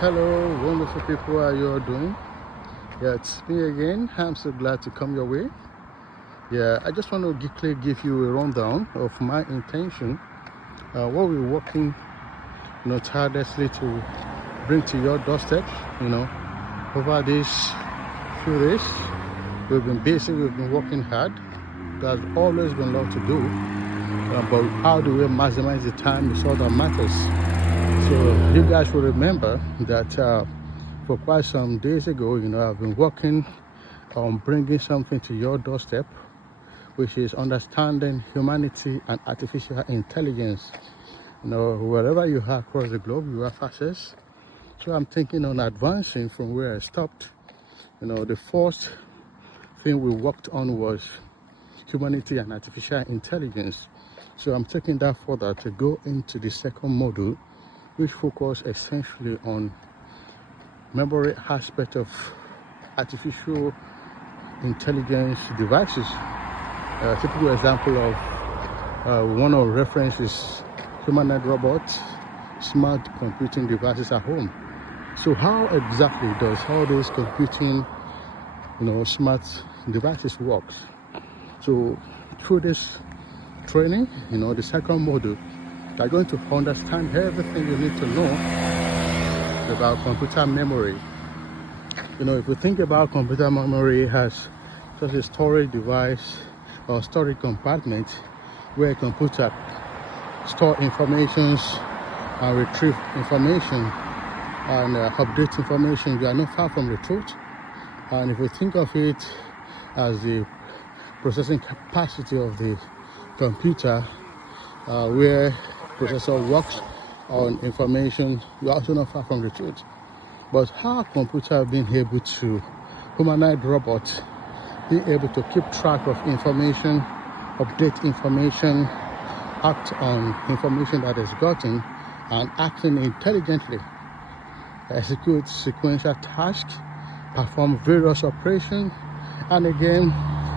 Hello, wonderful people. How are you all doing? Yeah, it's me again. I'm so glad to come your way. Yeah, I just want to quickly give you a rundown of my intention. What we're working, tirelessly to bring to your doorstep. Over these few days, we've been busy. We've been working hard. There's always been a lot to do. But how do we maximize the time? Is all that matters. So you guys will remember that for quite some days ago, I've been working on bringing something to your doorstep, which is understanding humanity and artificial intelligence. Wherever you are across the globe, you have access. So I'm thinking on advancing from where I stopped. The first thing we worked on was humanity and artificial intelligence. So I'm taking that further to go into the second module, which focus essentially on memory aspect of artificial intelligence devices. A typical example of one of reference is humanoid robots, smart computing devices at home. So how exactly does all those computing, smart devices work? So through this training, the second module, you're going to understand everything you need to know about computer memory. If you think about computer memory as just a storage device or storage compartment where a computer store information and retrieve information and update information, you are not far from the truth. And if you think of it as the processing capacity of the computer, where processor works on information, you're also not far from the truth. But how computer being able to, humanoid robots being able to keep track of information, update information, act on information that is gotten, and acting intelligently, execute sequential tasks, perform various operations. And again,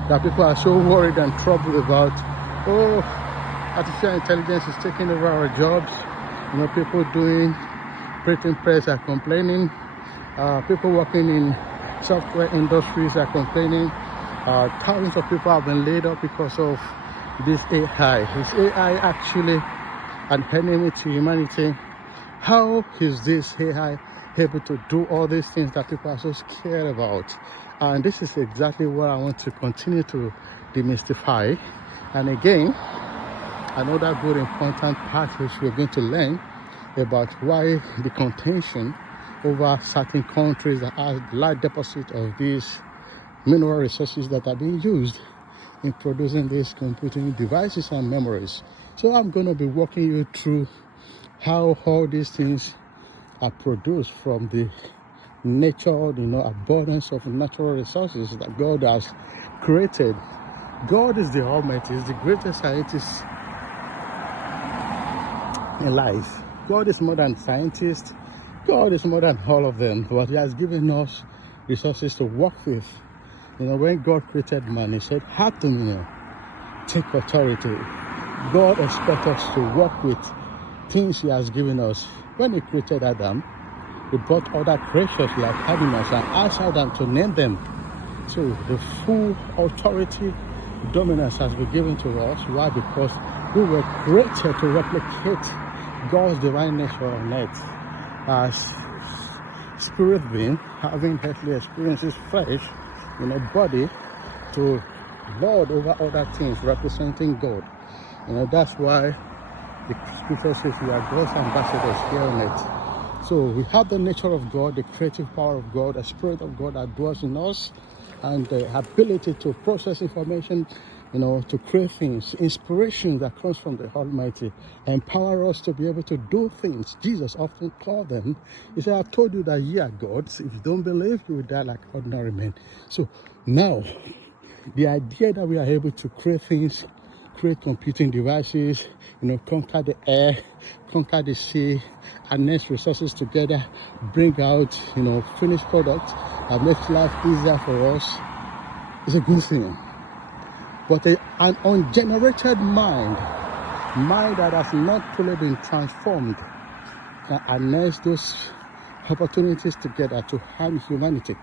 that people are so worried and troubled about, artificial intelligence is taking over our jobs. People doing printing press are complaining. People working in software industries are complaining. Thousands of people have been laid off because of this AI. Is AI actually an enemy to humanity? How is this AI able to do all these things that people are so scared about? And this is exactly what I want to continue to demystify. And again, another good important part which we're going to learn about why the contention over certain countries that have large deposit of these mineral resources that are being used in producing these computing devices and memories. So I'm going to be walking you through how all these things are produced from the nature, abundance of natural resources that God has created. God is the Almighty, is the greatest scientist in life. God is more than scientists. God is more than all of them, but He has given us resources to work with. When God created man, He said, have dominion, take authority. God expects us to work with things He has given us. When He created Adam, He brought other creatures like animals and asked Adam to name them. So the full authority, dominance has been given to us. Why? Because we were created to replicate God's divine nature on earth. As spirit being, having earthly experiences, flesh, body, to lord over other things, representing God. That's why the scripture says we are God's ambassadors here on earth. So we have the nature of God, the creative power of God, the spirit of God that dwells in us, and the ability to process information, to create things, inspiration that comes from the Almighty, empower us to be able to do things. Jesus often called them. He said, I've told you that ye are gods. If you don't believe, you will die like ordinary men. So now, the idea that we are able to create things, create computing devices, conquer the air, conquer the sea, harness resources together, bring out, finished products that makes life easier for us, is a good thing. But an ungenerated mind that has not fully been transformed, can harness those opportunities together to harm humanity.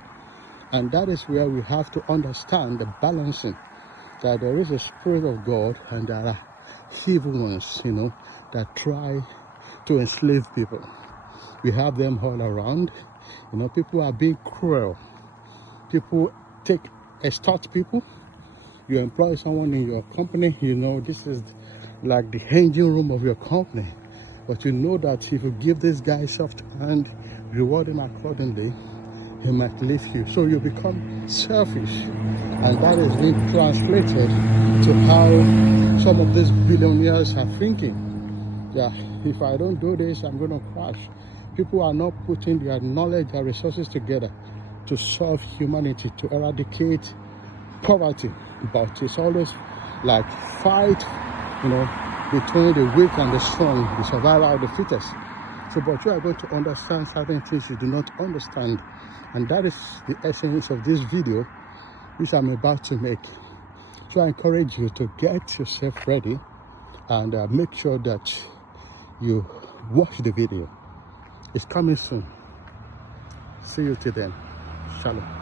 And that is where we have to understand the balancing, that there is a spirit of God and there are evil ones, that try to enslave people. We have them all around. People are being cruel. People extort people. You employ someone in your company, this is like the engine room of your company. But you know that if you give this guy soft hand, reward him accordingly, he might leave you. So you become selfish. And that is being translated to how some of these billionaires are thinking. Yeah, if I don't do this, I'm going to crash. People are not putting their knowledge and resources together to solve humanity, to eradicate poverty. But it's always like fight, between the weak and the strong, the survival of the fittest. So, but you are going to understand certain things you do not understand. And that is the essence of this video, which I'm about to make. So I encourage you to get yourself ready and make sure that you watch the video. It's coming soon. See you till then. Shalom.